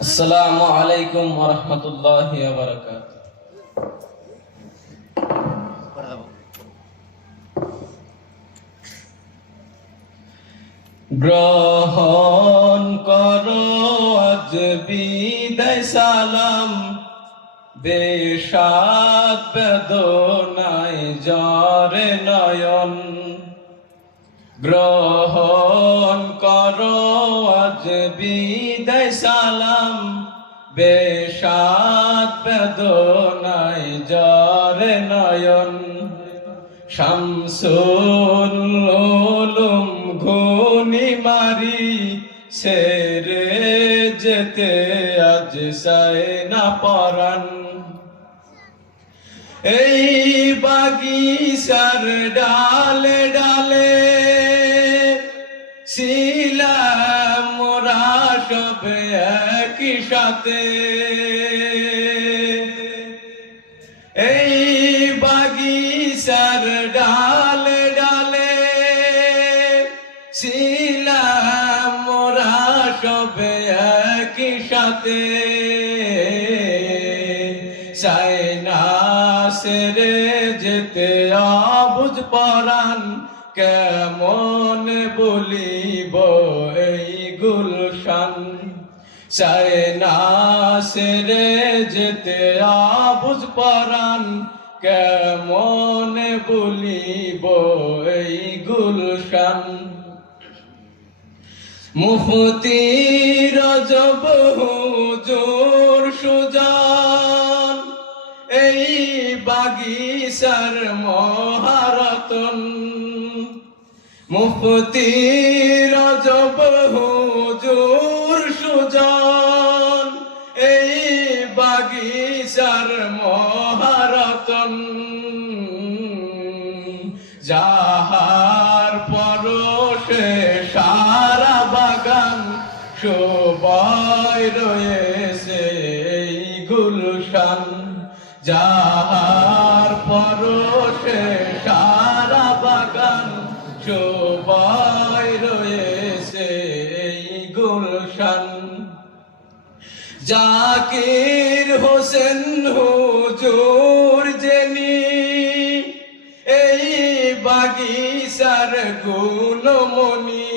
আসসালামু আলাইকুম ওয়া রাহমাতুল্লাহি ওয়া বারাকাতুহু। গ্রহণ করো আজ বিদায় সালাম, বেশাদ বেদনায় জ্বরে নয়ন। গ্রহণ করো আজ বিদায় সালাম, বেশাদ বেদনায় জ্বরে নয়ন। শামসুল উলুম ঘুনি মারি ছেড়ে যেতে আজ চায় না পরাণ। এই বাগিচার ডালে ডালে ছিলাম মোরা সব একই সাথে। এই বাগিচার ডালে ডালে ছিলাম মোরা সব একই সাথে। চাই না ছেড়ে যেতে অবুঝ পরাণ, কেমন বলিব এই গুলশান। চাই না ছেড়ে যেতে অবুঝ পরাণ, কেমন বলিব এই গুলশান। মুফতি রজব হুজুর সুজান এই বাগিচার মহারতন। মুফতি রজব হুজুর সুজান এই বাগিচার মহারতন। যাহার পরশে সারা বাগান শোভায় রয়েছে এই গুলশান। যাহার পরশে সারা বাগান শোভায় রয়েছে এই গুলশান। জাকির হোসেন হুজুর যিনি এই বাগিচার গুণমণি।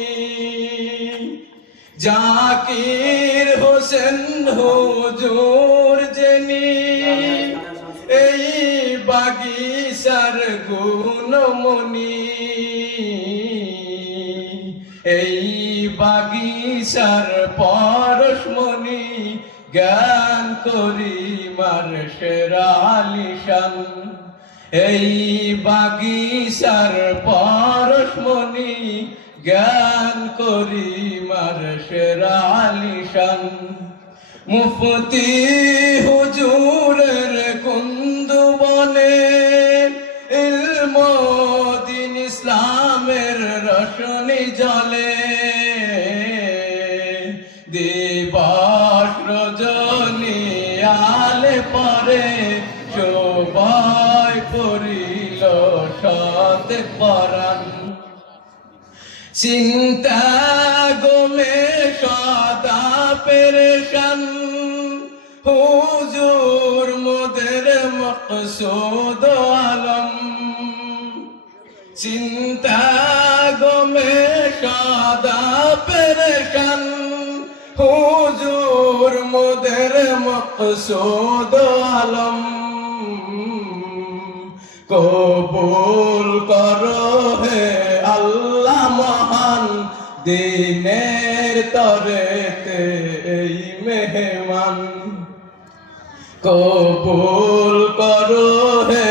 জাকির হোসেন হুজুর যিনি এই বাগিচার গুণমণি। এই বাগিচার পরশমণি জ্ঞান করি মার সেরা আলিশান। এই বাগিচার পরশমণি জ্ঞান করি মার সেরা আলিশান। মুফতি হুজুরের কুন্দুবনে ইলম দ্বীন ইসলামের রশনি জ্বলে। দিবস রজনী আলে পরে শোভায় পড়িল শত পরাণ। চিন্তা গমে সদা পেরেশান হুজুর মোদের মকসুদ আলম। চিন্তা গমে সদা পেরেশান হুজুর মোদের মকসুদ আলম। কবুল করো হে আল্লাহ মহান, দিনের তরেতে এই মেহমান। কবুল করো হে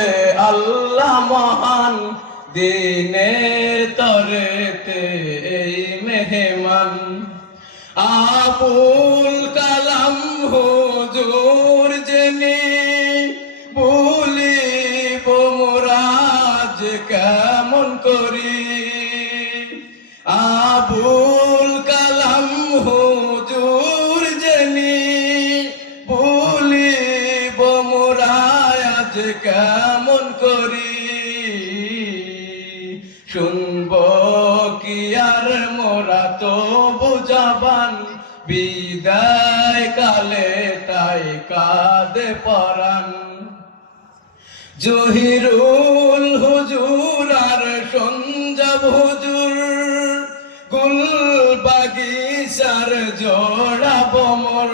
আল্লাহ মহান, দিনের তরেতে এই মেহমান। আবুল কালাম হুজুর যিনি বলিব মোরাজ কেমন করি। আবুল কালাম হুজুর যিনি বলিব মোরাজ কেমন করি। শুনব কি আর মোরা তো বুঝাবান বিদায় কালে তাই কাঁদে পরাণ জহিরুল হুজুর আর সঞ্জব হুজুর গুল বাগিচার জোড়া বমর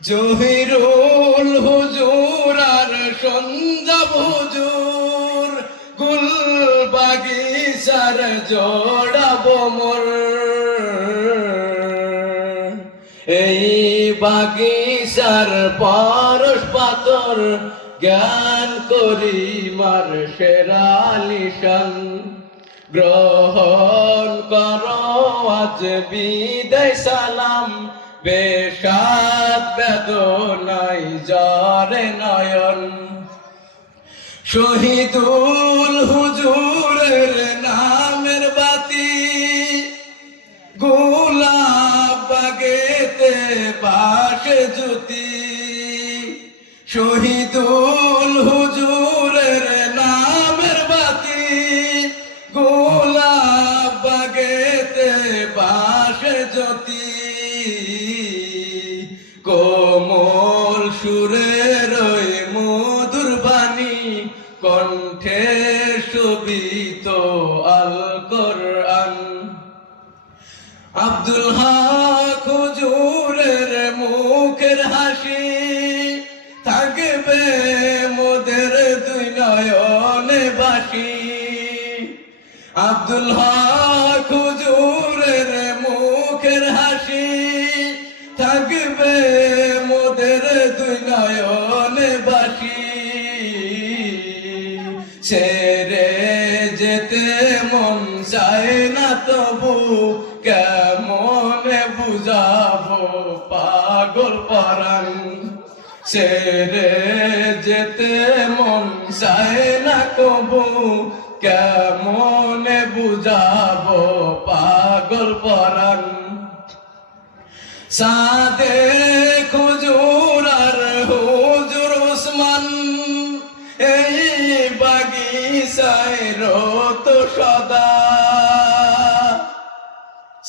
জহিরুল হুজুর আর সঞ্জব হুজুর গুল বাগিচার জোড়া বমর এই বাগিচার পরশ পাতর জ্ঞান করি মার সেরা লিশান গ্রহণ করো আজ বিদায় সালাম বেশাদ বেদনাই জরে নয়ন শহীদুল হুজুরের নামের বাতি গোলাপ বাগেতে পাশে জ্যোতি শহীদুল হুজুরের নামের বাতি গোলাপ বাগেতে পাশে জ্যোতি কোমল সুরের ওই মধুর বাণী কণ্ঠে শোভিত আল কোরআন আব্দুল হক হুজুরের মুখের হাসি থাকবে মোদের দুই নয়নে বাসি আব্দুল হক হুজুরের মুখের হাসি থাকবে মোদের দুই নয়নে বাসি ছেড়ে যেতে মন চায় না তবু কেমনে বুঝাবো পাগল পরাণ ছেড়ে যেতে মন চায় না কবু কেমনে বুঝাবো পাগল পরাণ সাদেক হুজুর আর হুজুর উসমান এই বাগিচায় রত সদা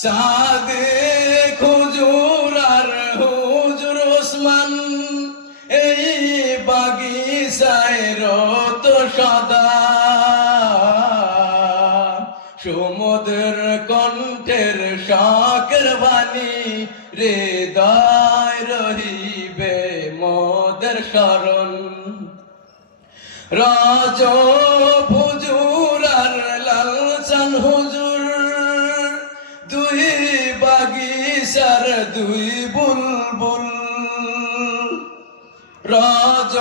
সাদেক হুজুর আর হুজুর উসমান এই বাগিচায় রত সদা সমুদ্র কণ্ঠের শাকের বাণী হৃদয় রহিবে মোদের শরণ রাজ হুজুর আর লালচান হুজুর দুই বাগিচার দুই বুলবুল রাজ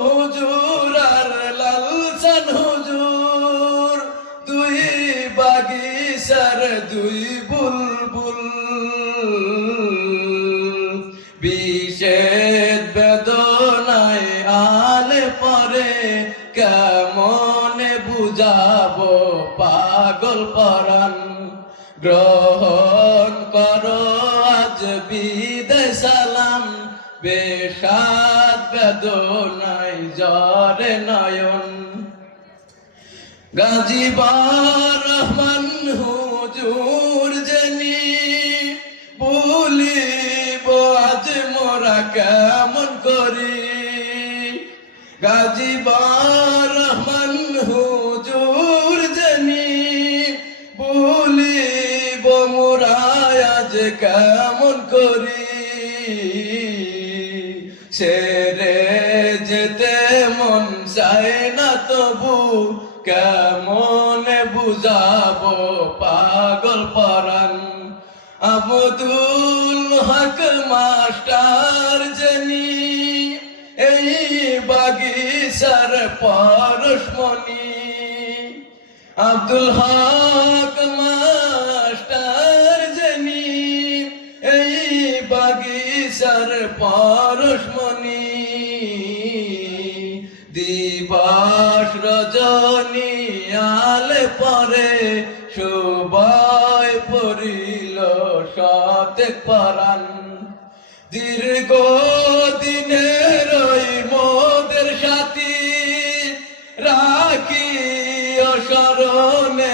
হুজুর আর লালচান হুজুর দুই বাগিচার দুই বুলবুল বিষেদ বেদনায় আলে পরে কেমনে বুঝাবো পাগল পরাণ গ্রহণ করো আজ বিদায় সালাম বেশাদ বেদনায় জরে নয়ন গাজীবার রহমান হুজুর জেনি বলিব আজ মোরা কেমন করি গাজীবার রহমান হুজুর জেনি বলিব মোরা আজ কেমন করি ছেড়ে যেতে মন চায় না তবু কেমনে বুঝাবো পাগল পরাণ আব্দুল হক মাস্টার জেনি এই বাগিচার পরশমণি আব্দুল হক মাস্টার জেনি এই বাগিচার পরশমণি দিবস রজনী আলে পরে শোভায় পড়িল শতেক পরাণ দীর্ঘ